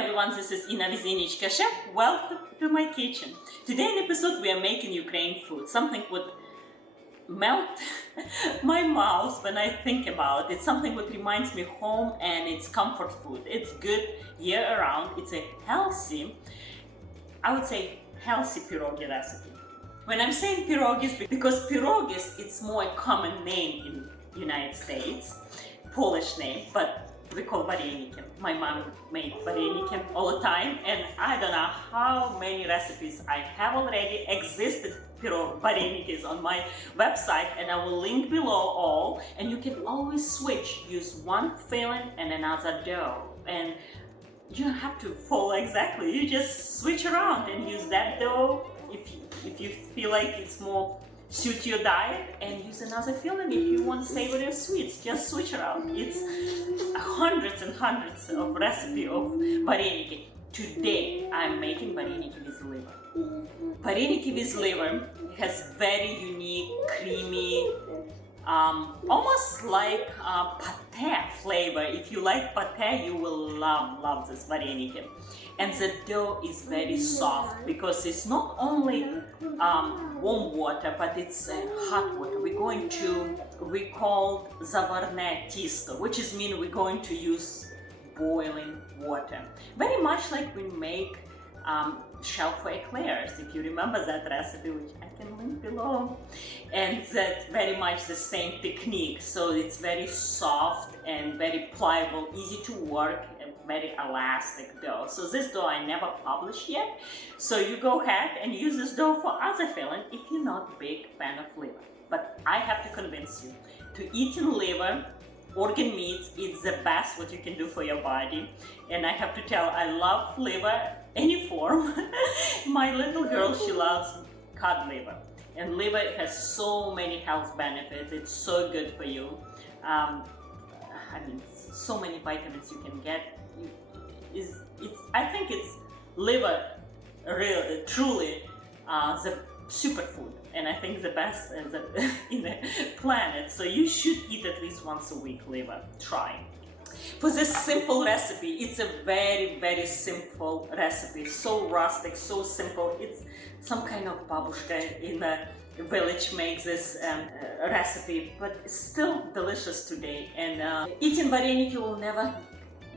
everyone, this is Inna with Innichkachef. Welcome to my kitchen. Today in episode we are making Ukrainian food. Something would melt my mouth when I think about it. Something that reminds me home, and it's comfort food. It's good year around. It's a healthy, I would say healthy pierogi recipe. When I'm saying pierogis, because pierogis, it's more a common name in United States, Polish name, but we call Vareniki. My mom made Vareniki all the time, and I don't know how many recipes I have already existed Varenikis on my website, and I will link below all, and you can always switch, use one filling and another dough, and you don't have to follow exactly, you just switch around and use that dough if you feel like it's more suit your diet, and use another filling if you want savory or sweets. Just switch around. It's hundreds and hundreds of recipe of Vareniki. Today I'm making Vareniki with liver. Vareniki with liver has very unique, creamy, almost like pate flavor. If you like pate, you will love this Vareniki. And the dough is very soft because it's not only warm water, but it's hot water. We call zavarne tisto, which is mean we're going to use boiling water. Very much like we make shell for eclairs, if you remember that recipe, which I can link below. And that's very much the same technique. So it's very soft and very pliable, easy to work, and very elastic dough. So this dough I never published yet. So you go ahead and use this dough for other filling if you're not a big fan of liver. But I have to convince you to eating liver, organ meats, it's the best what you can do for your body. And I have to tell, I love liver, any form. My little girl, she loves cod liver. And liver has so many health benefits. It's so good for you. I mean, so many vitamins you can get. I think it's liver, really, truly the superfood, and I think the best in the planet. So you should eat at least once a week liver. Try. For this simple recipe, it's a very simple recipe. So rustic, so simple. It's some kind of babushka in the village makes this recipe, but it's still delicious today. And eating Vareniki will never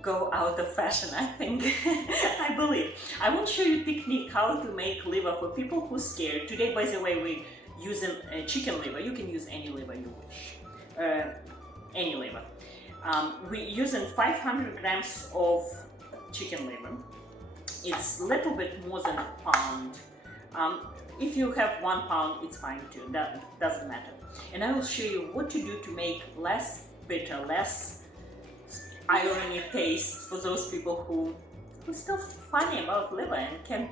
go out of fashion, I think. I believe. I will show you technique how to make liver for people who are scared. Today, by the way, we're using chicken liver. You can use any liver you wish. Any liver. We're using 500 grams of chicken liver. It's a little bit more than a pound. If you have 1 pound, it's fine too. That doesn't matter. And I will show you what to do to make less bitter, less irony taste for those people who are still funny about liver and can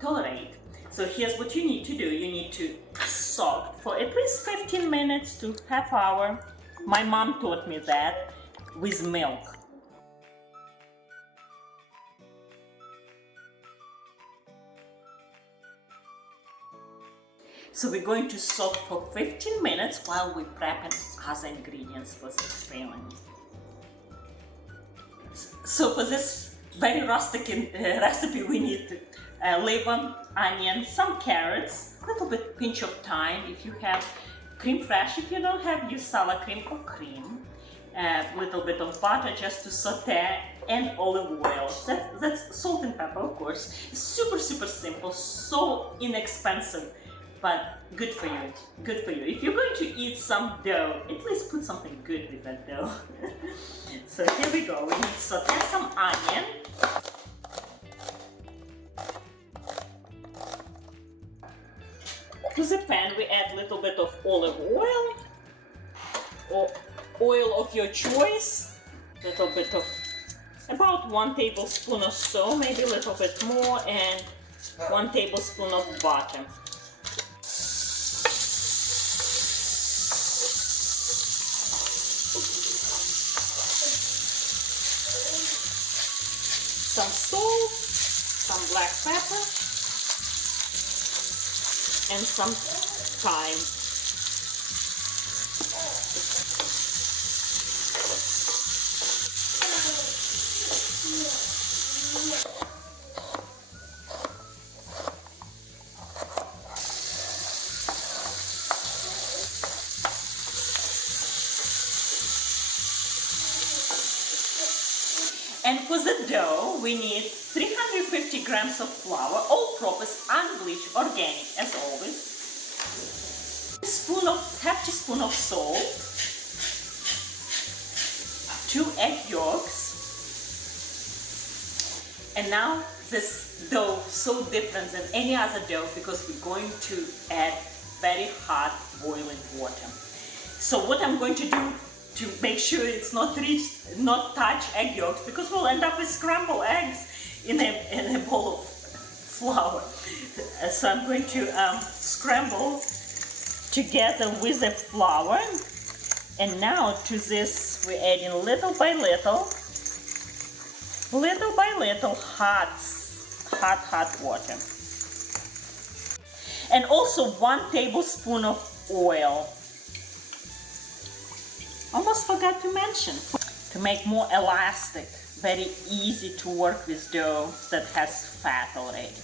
tolerate. So here's what you need to do. You need to soak for at least 15 minutes to half hour. My mom taught me that with milk. So we're going to soak for 15 minutes while we're prepping other ingredients for this filling. So for this very rustic recipe, we need liver, onion, some carrots, a little bit pinch of thyme. If you have cream fresh, if you don't have, use sour cream or cream. A little bit of butter just to saute, and olive oil. That's salt and pepper, of course. It's super simple, so inexpensive, but good for you. Good for you. If you're going to eat some dough, at least put something good with that dough. So here we go. We need to saute some onion. To the pan, we add a little bit of olive oil, or oil of your choice. A little bit of, about 1 tablespoon or so, maybe a little bit more, and 1 tablespoon of butter. Some salt, some black pepper, and some thyme. And for the dough, we need 350 grams of flour, all-purpose, unbleached, organic, as always. Half teaspoon of salt, 2 egg yolks. And now this dough so different than any other dough because we're going to add very hot boiling water. So what I'm going to do to make sure it's not touch egg yolks, because we'll end up with scrambled eggs in a bowl of flour. So I'm going to scramble together with the flour, and now to this we're adding little by little hot water, and also 1 tablespoon of oil. Almost forgot to mention, to make more elastic, very easy to work with dough that has fat already.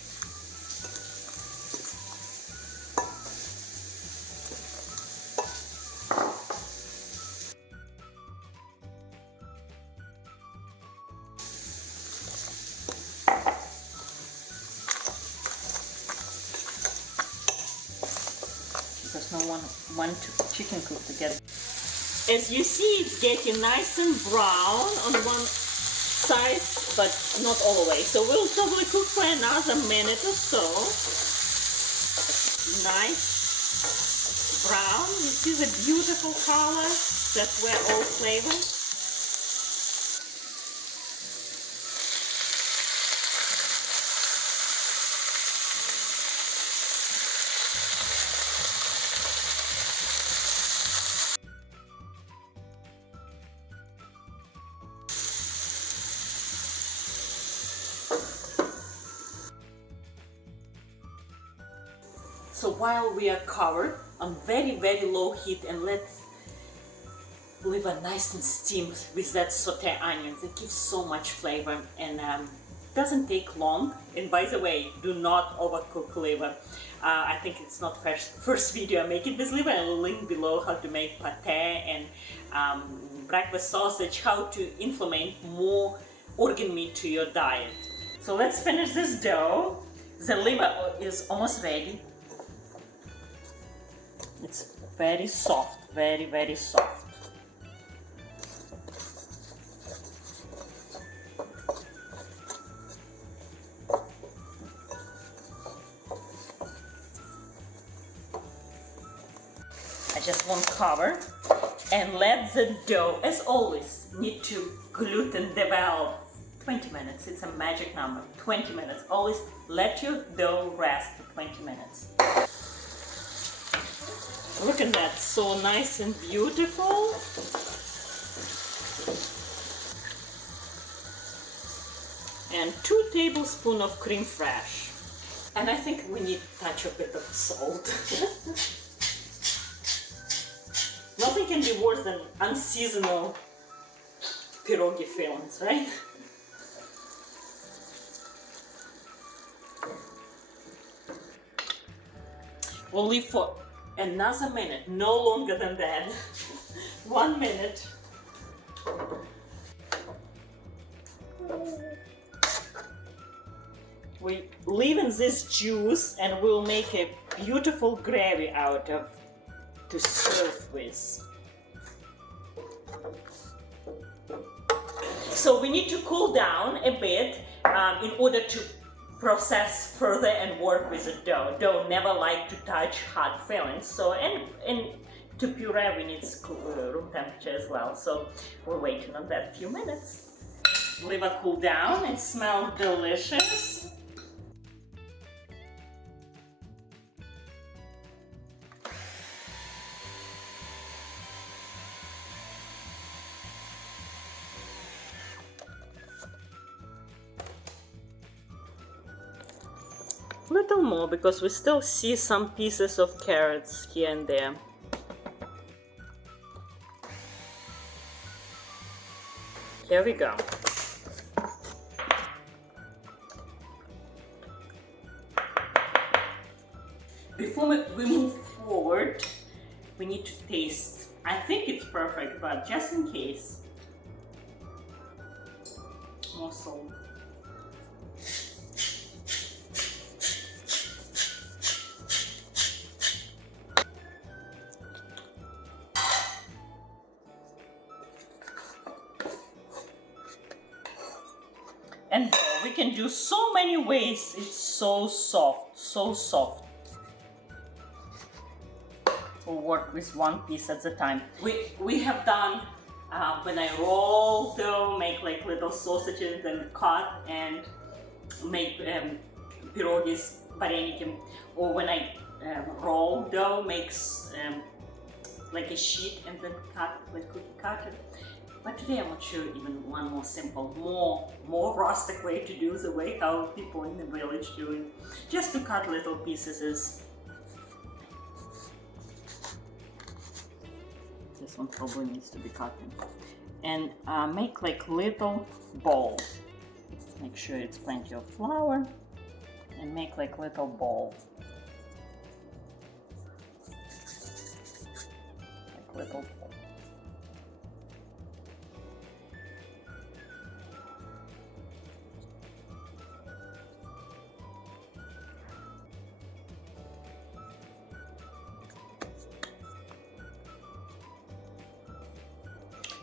Because no one wants chicken cook together. As you see, it's getting nice and brown on one side, but not all the way. So we'll probably cook for another minute or so. Nice brown. You see the beautiful color that we're all flavored. So while we are covered on very, very low heat, and let's leave it nice and steamed with that sauté onions. It gives so much flavor and doesn't take long. And by the way, do not overcook liver. I think it's not first video I make it with liver. I will link below how to make pate and breakfast sausage, how to implement more organ meat to your diet. So let's finish this dough. The liver is almost ready. It's very soft, very, very soft. I just won't cover and let the dough, as always, need to gluten develop. 20 minutes, it's a magic number. 20 minutes. Always let your dough rest for 20 minutes. Look at that, so nice and beautiful. And 2 tablespoons of cream fraiche. And I think we need to touch a bit of salt. Nothing can be worse than unseasonal pierogi fillings, right? We'll leave for another minute, no longer than that. 1 minute. We leave in this juice and we'll make a beautiful gravy out of to serve with. So we need to cool down a bit in order to process further and work with the dough. Dough never like to touch hot fillings, so and to puree we need room temperature as well. So we're waiting on that few minutes. Leave it cool down. It smells delicious. Little more because we still see some pieces of carrots here and there. Here we go. Before we move forward, we need to taste. I think it's perfect, but just in case. more salt. And we can do so many ways. It's so soft, so soft. We'll work with one piece at a time. We have done when I roll dough, make like little sausages, then cut and make pierogis, vareniki, or when I roll dough, makes like a sheet and then cut like cookie cutter. But today I want to show you even one more simple, more rustic way to do the way how people in the village do it. Just to cut little pieces. This one probably needs to be cut in. And make like little balls. Make sure it's plenty of flour and make like little balls. Like little balls.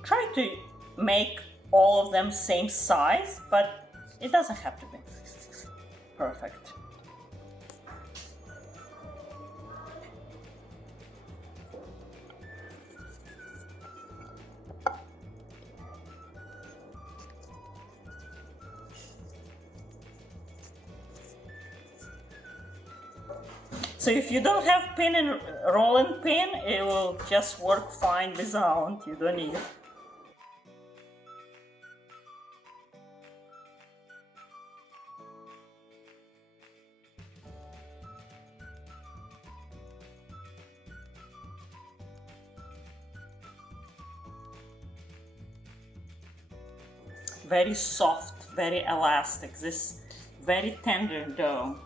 Try to make all of them same size, but it doesn't have to be perfect. So if you don't have pin and rolling pin, it will just work fine without. You don't need it. Very soft, very elastic, this very tender dough.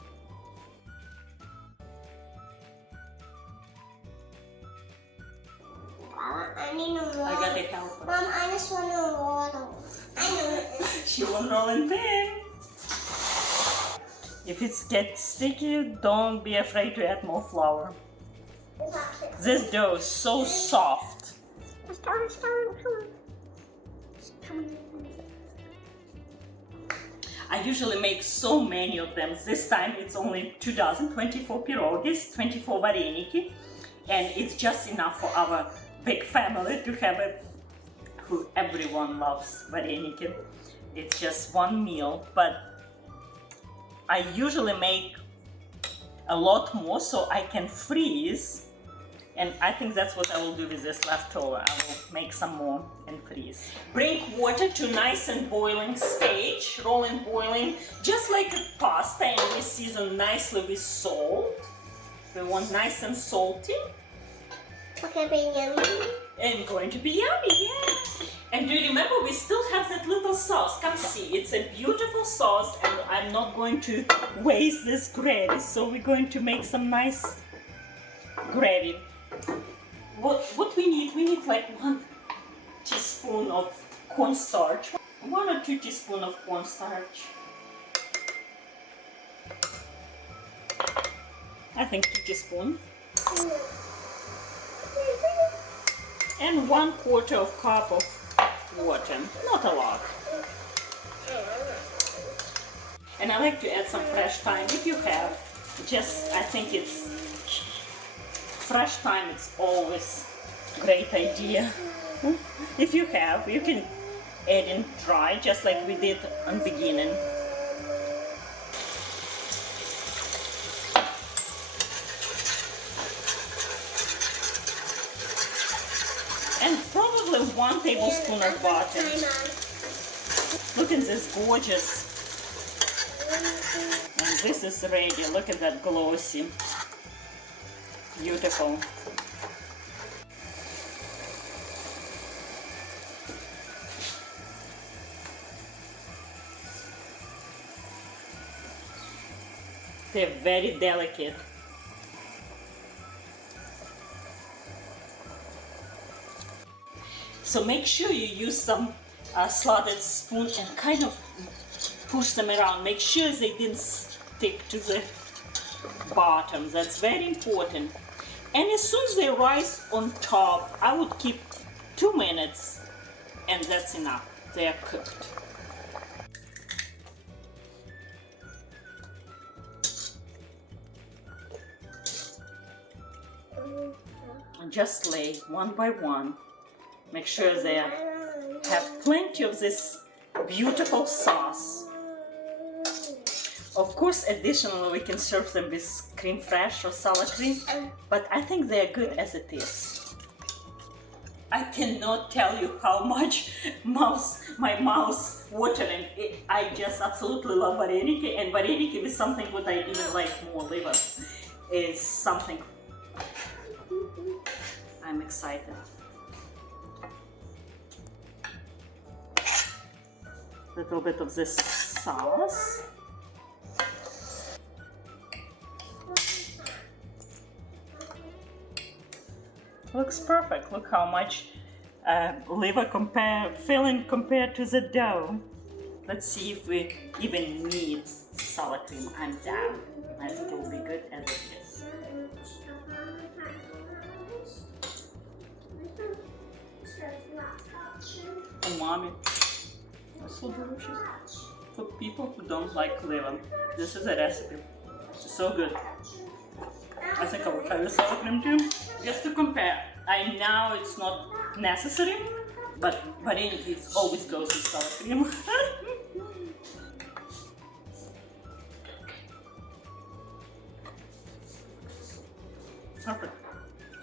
I need a roll. I got a helper. Mom, I just want a roll. I know. She won't roll in pin. If it gets sticky, don't be afraid to add more flour. This dough is so soft. I usually make so many of them. This time it's only 2 dozen, 24 pierogis, 24 vareniki, and it's just enough for our big family to have it. Who everyone loves vareniki. It's just one meal, but I usually make a lot more so I can freeze. And I think that's what I will do with this leftover. I will make some more and freeze. Bring water to nice and boiling stage, roll and boiling, just like a pasta, and we season nicely with salt. We want nice and salty. Okay, be yummy. And going to be yummy, yeah. And do you remember we still have that little sauce? Come see, it's a beautiful sauce, and I'm not going to waste this gravy, so we're going to make some nice gravy. What we need like 1 teaspoon of cornstarch, 1 or 2 teaspoons of cornstarch. I think 2 teaspoons. And 1/4 cup of water, not a lot. And I like to add some fresh thyme if you have. Just, I think it's fresh thyme, it's always a great idea. If you have, you can add in dry, just like we did on the beginning. And probably 1 tablespoon of butter. Look at this gorgeous. And this is ready. Look at that glossy. Beautiful. They're very delicate. So make sure you use some slotted spoon and kind of push them around. Make sure they didn't stick to the bottom. That's very important. And as soon as they rise on top, I would keep 2 minutes, and that's enough. They are cooked. And just lay one by one. Make sure they have plenty of this beautiful sauce. Of course, additionally, we can serve them with creme fraiche or sour cream, but I think they're good as it is. I cannot tell you how much my mouth watering. I just absolutely love Vareniki, and Vareniki with something what I even like more, liver, is something I'm excited. Little bit of this sauce. Looks perfect. Look how much liver filling compared to the dough. Let's see if we even need sour cream. I'm down. I think it will be good as it is. Umami. That's so delicious. For people who don't like liver, this is a recipe. It's so good. I think I will try the sour cream too, just to compare. I know it's not necessary, but Vareniki always goes with sour cream. Perfect.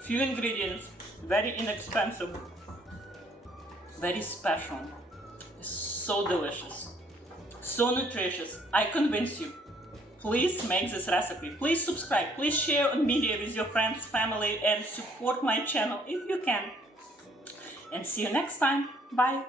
Few ingredients, very inexpensive, very special. It's so delicious, so nutritious. I convince you. Please make this recipe. Please subscribe. Please share on media with your friends, family, and support my channel if you can. And see you next time. Bye.